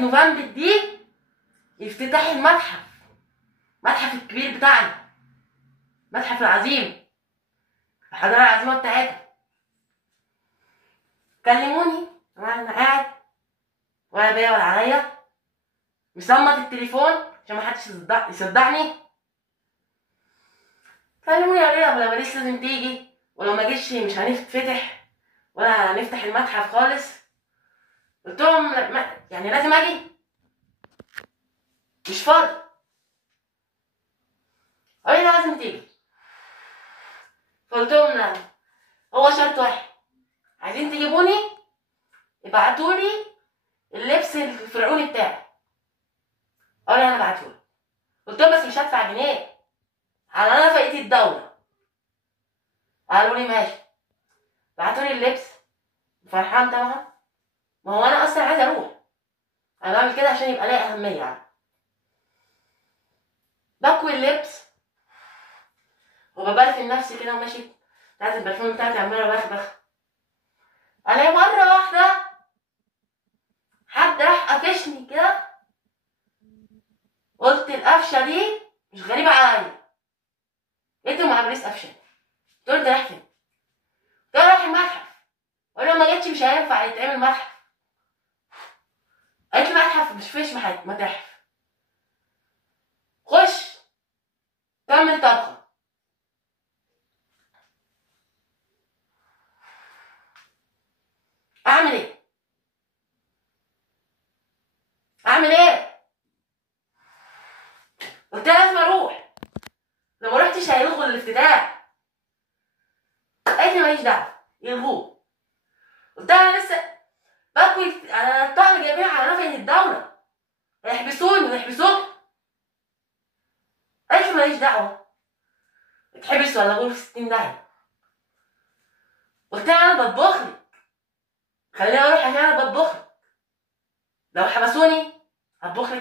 نوفمبر دي افتتاح المتحف الكبير بتاعنا، المتحف العظيم، الحضارة العظيمة بتاعتنا. كلموني انا قاعد ولا بيا ولا عليا، مصمت التليفون عشان محدش يصدعني. كلموني يا ريا ولا باريس لازم تيجي، ولو ما جيش مش هنفتح ولا هنفتح المتحف خالص. قلت لهم يعني لازم اجي، مش فاضي. قالوا لي لازم تيجي. فقلت لهم لا، هو شرط واحد، عايزين تجيبوني ابعتولي اللبس الفرعوني بتاعي. قالوا لي انا ابعتهولك. قلت لهم بس مش هدفع جنيه، على نفقة الدولة. قالوا لي ماشي. بعتولي اللبس، فرحان طبعا، ما هو انا اصلا عايزه اروح، انا بعمل كده عشان يبقى ليا اهميه يعني. بكوي اللبس وببرفن نفسي كده وماشي، بتاعت البرفان بتاعتي عماله بخبخ. الاقي مره واحده حد راح قفشني كده. قلت القفشه دي مش غريبه عليا، لقيته مع بوليس قفشه. قلت له انت رايح فين؟ قلت له رايح المتحف. قال له ما جيتش مش هينفع يتعمل متحف. قالت لي متحف مش فيش متاحف، خش كمل طبخه. اعمل ايه؟ اعمل ايه؟ قلت لها لازم اروح، لو ما رحتش هيلغوا الافتتاح. قالت لي ماليش دعوه يلغوه. قلت لها انا لسه بكوي على الطعم جايبينها على نفقة الدوله، هيحبسوني ويحبسوك. قالت لي ماليش دعوه، اتحبس ولا اقول في 60 داهيه. قلت لها انا بطبخلك، خليني اروح عشان انا بطبخلك، لو حبسوني هطبخلك.